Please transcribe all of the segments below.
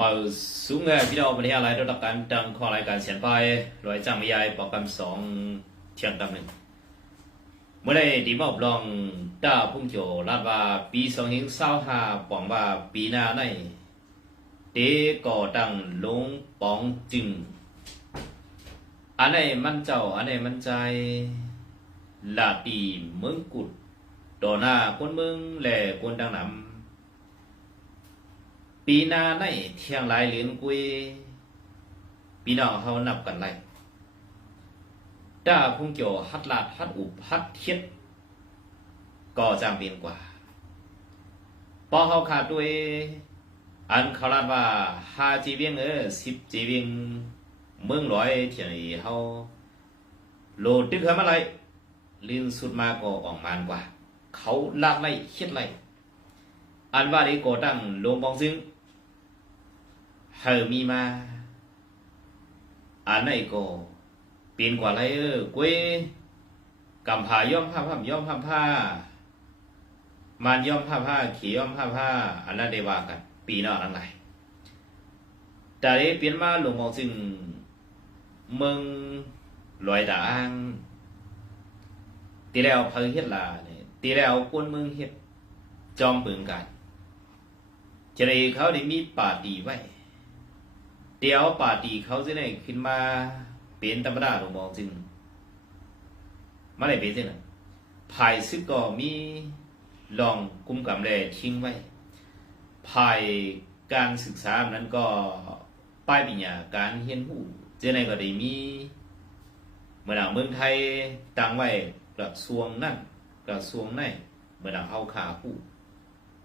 มาสูงเงพี่น้องวันนี้อะไรระดับการดังของรายการเสียนไปรอยจังไม่ยายปอกกันสองเชียงตำหนึ่งเมื่อได้ดีมอบลองต้าพุ่งโจลาดว่าปีสองหิงเศร้าหาปองว่าปีหน้าในเตก่อดังลงปองจึง อันไหนมันเจ้าอันไหนมันใจลาตีเมืองกุดต่อหน้าคนเมืองแหล่คนดังนำ ปีหนาในเที่ยงหลายเหรียญกุยปีน้องเขานับกันไรด้าพุ่งเกี่ยวฮัดลาดฮัดอุบฮัดเทียดก็จำเป็นกว่าพอเขาขาดด้วย อันเขาลาดว่าห้าจีเวียงเออสิบจีเวียงเมืองร้อยเที่ยงนี้เขาโหลดดึกเขามาไรลินสุดมาก็ออกมานกว่า เขาลาดไรเทียดไรอันว่าได้ก่อตั้งโรงบองซึ่ง เฮอมีมาอันไหนก็เปลี่ยนกว่าไรเออกวยกำผาย่อมผ้าผ้าย่อมผ้าผ้ามันย่อมผ้าผ้าขี่ย่อมผ้าผ้าอันนั้นได้ว่ากัน ปีนอกนั่นไรแต่ได้เปลี่ยนมาหลวงมองซึ่งเมืองลอยด่างตีแล้วเพิ่งเฮ็ดลาเนี่ยตีแล้วกวนเมืองเฮ็ดจอมปืนกันจะได้เขาได้มีป่าดีไว้ เดี๋ยวป่าดีเขาจะได้ขึ้นมาเป็นธรรมดาหลวงมองจึงมาได้เป็นที่ไหนภายซึกก็มีลองกุมกับแลทิ้งไว้ ภายการศึกษานั้นก็ป้ายปัญญาการเรียนรู้เจ้ในก็ได้มีเมื่อหนังเมืองไทยตั้งไว้กระทรวงนั่นกระทรวงนั่นเมื่อหนังเอาขาผู้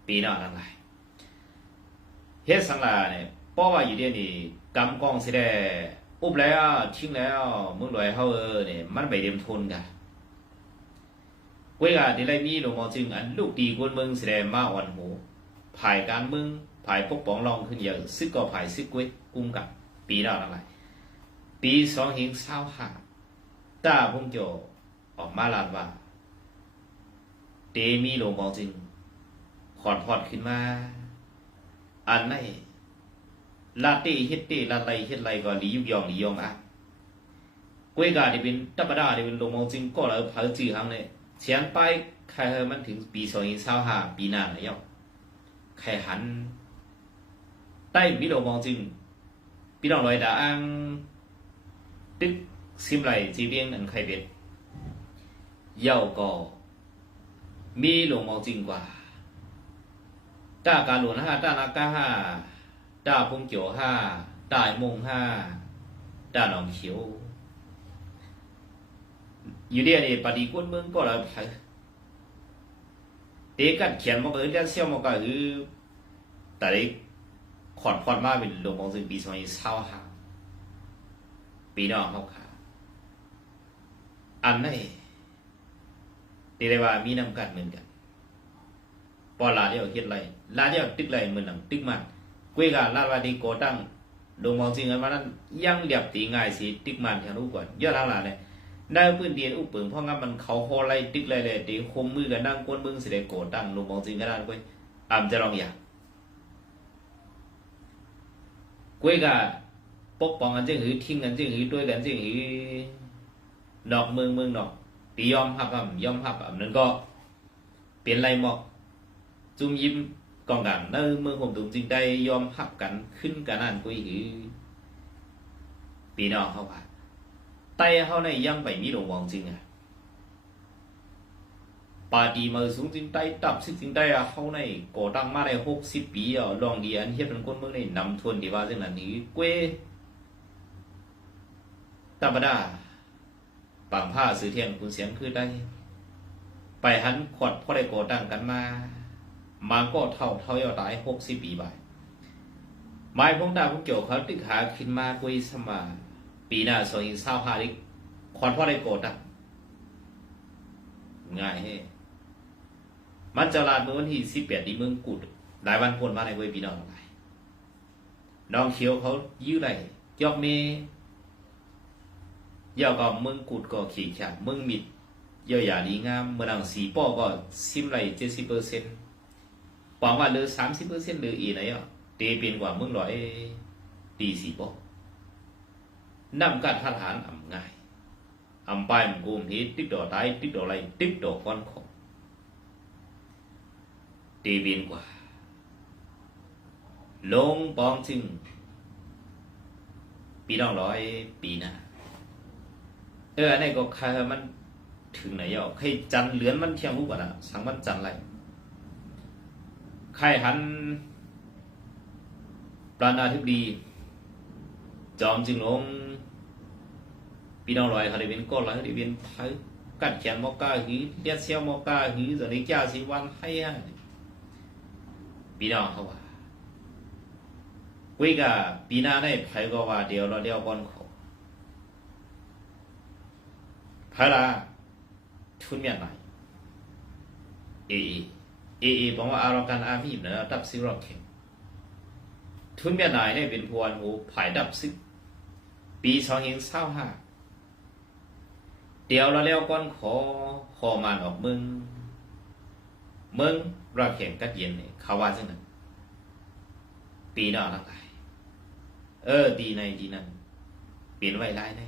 ปีหน้าทั้งหลายเฮ็ดสังลาเนี่ย เพราะว่าอยู่เดี๋ยวนี้กำกองสิได้อุบแล้วทิ้งแล้วมึงรวยเฮาเออเนี่ยมันไปเดียมทนกันเวลาที่ไรมีหลวงพ่อจึงอันลูกดีกวนเมืองสิได้มาอ่อนหูภายการเมืองภายปกป้องรองขึ้นเยอะซึกก็ภายซึกเว้ยกุ้มกับปีแล้วทั้งหลายปีสองหิงเศร้าห้าตาพงโจออกมาลาดว่าเตมีหลวงพ่อจึงขอดพอดขึ้นมา อันไหน ลาเตีเฮ็ดตีลาไลเฮ็ดไลก็ลียุยองลียองอะกวยกาที่เป็นตับดาที่เป็นลงมองจิงก็แล้วเผาจื้อหังเนี่ยเสียนไปใครเฮมันถึงปีสองพันสามห้าปีหน้าแล้วใครหันใต้มีลงมองจิงพี่น้องลอยดาอังตึกซิมไหลจีเบียงอันใครเป็ดเย่าก็มีลงมองจริงกว่าต้าการหลวนห้าต้านาก้าห้า 大风九哈，大梦哈，大浪球。อยู่เดียวนี่ปฏิกุลเมืองก็แล้วไปเด็กกันเขียนมาก็เรื่องเสี่ยวมาก็คือแต่ได้ขอดพอดมาเป็นหลวงของซึ่งปีสมัยเศร้าหาปีน้องเขาขาอันไหนตีได้ว่ามีน้ำกัดเหมือนกันพอลาเดียวเฮ็ดไรลาเดียวตึกไรเหมือนหนังตึกมัน quê gà la va đi cố tăng đồ mong xin mà nó yang đẹp tí ngài xí tích màn theo lúc ก่อนยอดทางหลานเลยได้พื้นดียนอุปเปิงเพราะงั้นมันเขาฮอไล่ติ๊กเลยเลยตีคมมือกันนั่งก้นมึงสิได้โกตั้งลงมองจริงก็ได้ก้อยอามจะลองอย่ากก้ยกะปกป้องกันจึงหือทิ้งกันจึงหือด้วยกันจึงหือนอกเมืองเมืองนอกตียอมหับอ่ำยอมหับอ่ำนั่นก็เปลี่ยนไรหมอกจุ่มยิ้ม กองกันเนเมื่อผมตุ้จริงได้ยอมหับกันขึ้นกันนั่นกุยหือปีน้องเขาไปแต่เขาในยังไปมีหลวงวองจริงอะปาดีมาสูงจริงได้ตับสิจริงได้อะเขาในก่อตั้งมาได้หกสิบปีอะลองดีอันเทียบเป็นคนเมืองในนำทวนดีว่าเรื่องนั้นนี้เกวธรรมดาปางผ้าซื้อเทียนคุณเสียงคือได้ ไปหันขวดพ่อได้ก่อตั้งกันมา mà có thầu thầu yêu đại hốc xí bị bài mai phong đa phong kiểu เขาตึกหาขึ้นมาคุยสมา ปีหน้าสองเศร้าหาดิควันพ่อได้โกรธอะง่ายเฮ้มันจะลาดเมื่อวันที่สิบแปดที่เมืองกุด หลายวันพ้นมาในเวยปีน้องหลายน้องเขียวเขายื้อไรยอกเมยาวก็เมืองกุดก็ขี่ขาดเมืองมิดเยอะอยาดีงามเมืองดังสีป้อก็ซิมไรเจ็ดสิบเปอร์เซ็นต์ หวังว่าเหลือสามสิบเปอร์เซ็นต์เหลืออีไหนอะเตตีเป็นกว่ามึงหน่อยตีสีบอกนำการทหารอ่ำง่ายอ่ำไปมันกูมทีติ๊กดอกตายติ๊กดอกไรติ๊กดอกก้อนของตีเป็นกว่า ลงปองจึงปีน้องร้อยปีหน้าเอออันนี้ก็ใครมันถึงไหนอะใครจันเหลือนมันเที่ยงรู้ก่อนอะสังมันจันไร ใครหัน ปรานาธิบดี จอมจึงลงปีน้องร้อยเขาได้เป็นก้อนร้อยเขาได้เป็นไทยกัดเขียนมอกาหือเลียดเซียวมอกาหือตอนนี้จ้าสิวันให้อะปีน้องเขาว่าဝိကปีนาในไผก็ว่าเดียวเราเดียวก่อนเขาพระลาทุนเมียนไหนเอ เอเอบอกว่าอารกันอามีเนอะดับซิรอกเข็มทุนเมียนไหนเนี่ยเป็นพวนหูผายดับซิปีสองเฮงเศร้าห้าเดียวเราเดียวก่อนขอขอมานออกมึงมึงรักแข่งกัดเย็นเนี่ยเขาว่าจังนั้นปีน้าร่างกายเออ ดีในดีนั้นเปลี่ยนไว้ได้ได้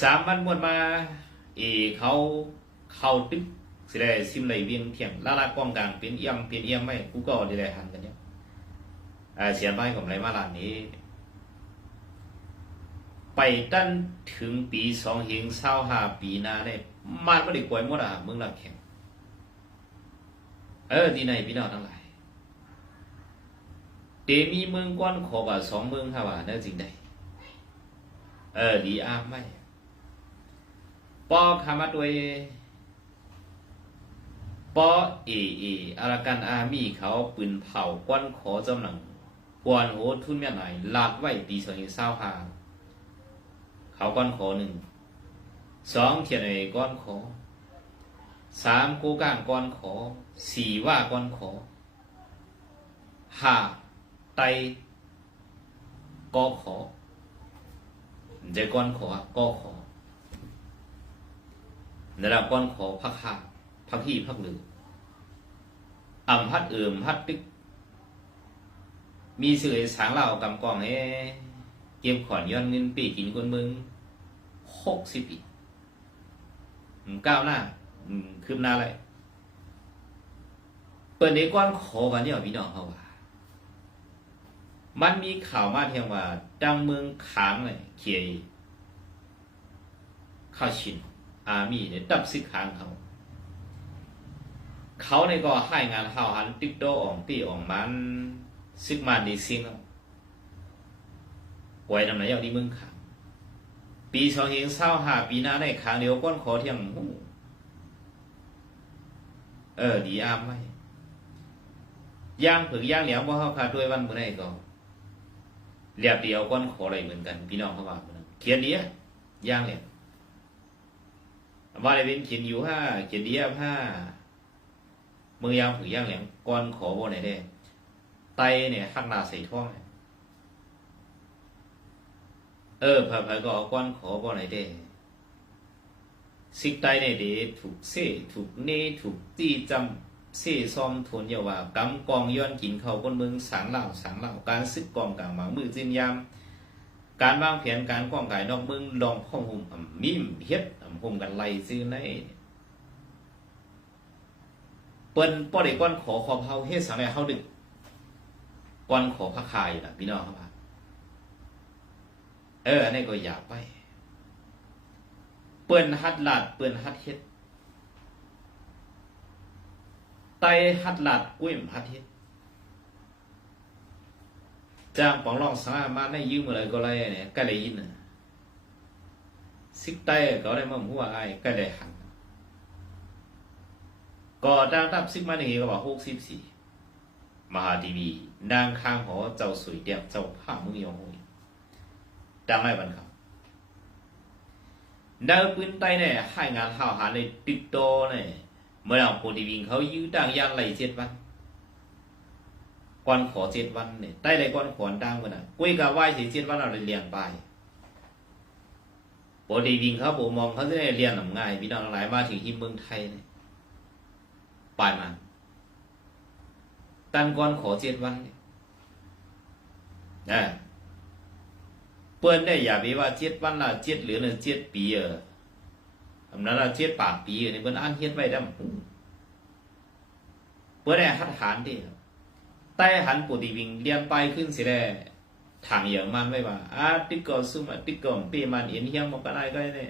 สามวันมวนมา เอเขาเขาตึก สิได้ซิมไหลเวียงเทียงลาลากล้องกลางเป็นเอี่ยมเป็นเอี่ยมไหมกูก็ได้ได้หันกันเนี่ยอ่าเสียนไปของไรมาลานนี้ ไปตั้นถึงปีสองเฮงเศร้าหาปีนาเนี่ยมันไม่ได้กวยหมดอะมึงรักแข่งเออดีในพี่น้องทั้งหลายเตมีเมืองก้อนขอว่าสองเมืองค่ะว่าเนื้อจริงใดเออดีอามไม่ปอคามาด้วย ปอเอเออารากันอามีเขาปืนเผาก้อนขอจำหนังกวนโหทุนเมียไหนลาดไว้ปีสองเศร้าหาเขาก้อนขอหนึ่งสองเทียนไอก้อนขอสามกูก้างก้อนขอสี่ว่าก้อนขอห้าไตกอขอเจก้อนขอกอขอในแหละก้อนขอพักหา พักที่พักหรืออ่ำพัดเอื่มพัดตึกมีสื่อสางเล่ากำกองเอ้เก็บขอนย้อนเงินปีกินคนมึงหกสิบปีก้าวหน้าคืบหน้าเลยเปิดในก้อนขอกันเนี่ยพี่น้องเขาว่ามันมีข่าวมาเทียงว่าดังเมืองขางเลยเขียข้าชิน อามีเนี่ยดับซึกขางเขา เขาเนี่ยก็ให้งานเฮาหันติ๊กโตอ่องตีอ่องมันซึกมันดีซิงไว้นำไหนเอาดีมืองขางปีสองเฮงเศร้าหาปีหน้าได้ขางเดียวก้อนขอเที่ยงเออ ดีอามไหมย่างผึกย่างเหลียวว่าเขาขาดด้วยวันเมื่อไรก็เรียบเดียวก้อนขออะไรเหมือนกัน พี่น้องเขาว่าเหมือกเขียนเดียย่างเหนี่ยว่าอะไรเป็นเขียนอยู่ห้าเขียนเดียห้า มือยางผือย่างเหลียงก้อนขอบ่ไหนได้ไตเนี่ยหักหนาใส่ท้องเออเผยๆก็เอาก้อนขอบ่ไหนได้สิกไตเนี่ยเดถูกเสถูกเนถูกตีจำเซ่ซอมทนเยาว่ากำกองย้อนกินเขาบนเมืองสางเหล่าสางเหล่าการซึกกองกลางหมามือจิ้นยามการวางแผนการก้องไก่นอกเมืองลองพ่องหุ่มอ่ำมิมเฮ็ดอ่ำหุ่มกันไล่ซื้อใน เปิ้นป้อได้ก้อนขอขอเฮาเฮ็ดสังได้เฮาดึกก้อนขอพระคายล่ะพี่น้องครับเอออันนี้ก็อยากไป เปิ้นฮัดลาดเปิ้นฮัดเฮ็ดไตหัดหลัดกุ้ยมหัดเฮ็ดจ้างปองรองสามารถมาได้ยืมอะไรก็ไรเนี่ยก็ได้ยินน่ะซิกไตก็ได้มาหัวไอ้ก็ได้หัน ก็จ้างตับซิกมาอย่างก็บอกหกสิบสี่มหาทีวีนางข้างหอเจ้าสวยเดียบเจ้าผ้ามือยองหุยดังไรบันครับดาวปืนไตเนี่ยให้งานห่าวหาในติดโตเนี่ยเมื่อเราโพธิวิงเขายื้อต่างยานไหลเจ็ดวันก่อนขอเจ็ดวันเนี่ยใต้ไรก่อนขอนต่างกันนะกุ้ยกับไหว้สีเจ็ดวันเราเลยเลี้ยงไปโพธิวิงเขาโบมองเขาจะได้เรียนหนำง่ายพี่น้องหลายมาถึงที่เมืองไทยเนี่ย ปลายมันตันก่อนขอเจ็ดวันเนี่ยนะเปิ้นได้อย่าไปว่าเจ็ดวันละเจ็ดหรือเนี่ยเจ็ดปีเอออำนั้นละเจ็ดปากปีเออนี่เปิ้นอ่านเฮ็ดไว้ดำหูเปิ้นได้หัดหารดิแต่หันปุติวิงเรียนไปขึ้นสิได้ทางอย่างมันไว้ว่าอาติกอซุมาติกอมเปมันเอ็นเฮียงมกอะไรก็ได้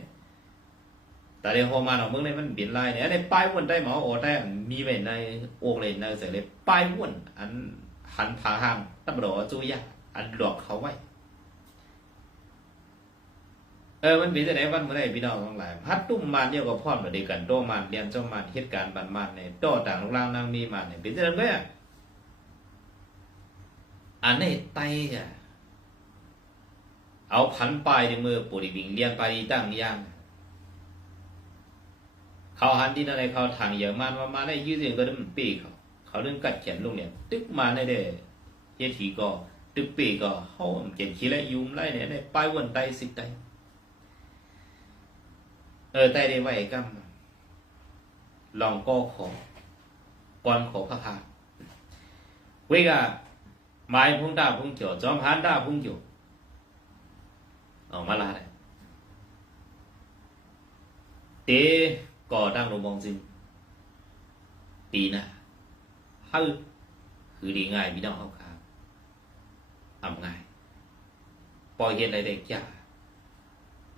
แต่ในโฮมาของมึงเนี่ยมันเปลี่ยนลายเนี่ยในป้ายวนได้หมอโอได้มีไว้ในโอกเลยในเสร็จเลยป้ายวนอันหันผาห้างตำรวจจุยะอันหลอกเขาไว้เออมันเป็นแต่ไหนวันเมื่อไรพี่น้องทั้งหลายพัดตุ้มมานเดียวกับพ่อมาเดียวกันโตมานเรียนเจ้ามานเหตุการณ์บันมานเนี่ยโตต่างลูกล่างนางมีมานเนี่ยเป็นแต่ไหนก็อันนี้ไตอะเอาพันปลายในมือปุริบิงเลียนไปดีตั้งย่าง เขาหันที่นั่นในเขาทางเยอะมันว่ามาได้ยืดเสียงก็ได้มันปีเขาเขาเรื่องกัดเขียนลงเนี่ยตึกมาในเด้เฮ็ดทีก็ตึกปีก็เฮาเขียนขี้แลยุมไล่เนี่ยได้ป้ายวนไตสิไตเออไตได้ไหวกัมลองก็ขอก่อนขอพระพาเวกาไม้พุ่งตาพุ่งเจียวจอมหันตาพุ่งเจียวออกมาลาเลยเต ก่อตั้งลงมองซิงปีน้าฮึคือดีง่ายพี่น้องเขาครับทำง่ายปล่อยเห็นอะไรได้จ้า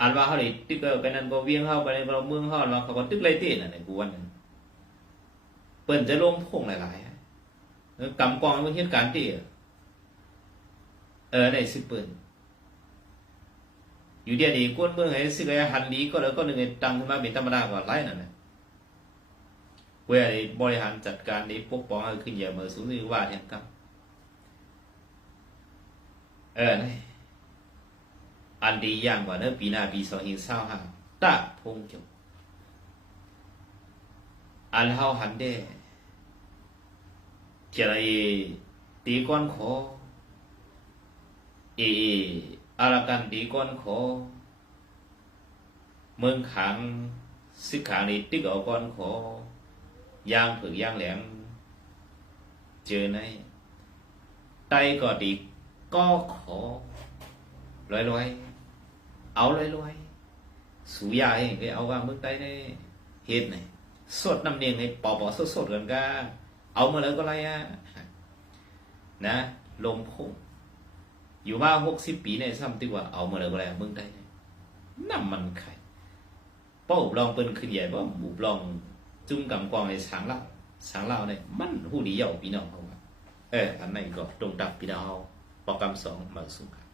อันว่าเขาเลยตึกเออกันนั้นก็เวียงเข้าไปในเราเมืองเขาเราเขาก็ตึกไรเต้น่ะในกวนนั้นเปิ้นจะลงพงหลายๆเออกำกองมันเหตุการณ์ตีเออได้สิเปิ้น อยู่เดียวนี้กวนเมืองให้สิกไอ้หันดีก็แล้วก็หนึ่งไอ้ตังขึ้นมาเป็นธรรมดากว่าไรนั่นน่ะเวลาบริหารจัดการนี้ปกป้องขึ้นอย่าเมื่อสูงหรือว่าเนี่ยครับเออนี่อันดีอย่างกว่าเนอปีหน้าปีสองหินเศร้าห้าตะพงจบอันเฮาหันได้เจริตีก้อนขอเอ อารกันตีก้อนขอเมืองขังสิขังนี่ติ๊กเอาก้อนขอย่างผึกย่างแหลม เจอในไตก็ดีก็ขอลอยลอยๆเอาลอยลอยๆสูยาเองก็เอาว่ามึงไตในเฮ็ดนี่สดน้ำเนียงให้ปอปอสดสดๆกันก็เอามาแล้วก็ไรอะนะ ลมพุ่ง อยู่มาหกสิบปีในซ้ำที่ว่าเอามาแล้วก็ไรมึงได้นี่ยน้ำมันไข่ป้าอุบลองเปิ้นขึ้นใหญ่ป้าอุบลองจุ่มกำกองในสางเล่าสางเล่าเนี่ยมันหูดีเยาพี่น้องเขาเอออันนั้นก็ตรงดับพี่น้องเขาปอกกำสองมาสู้กัน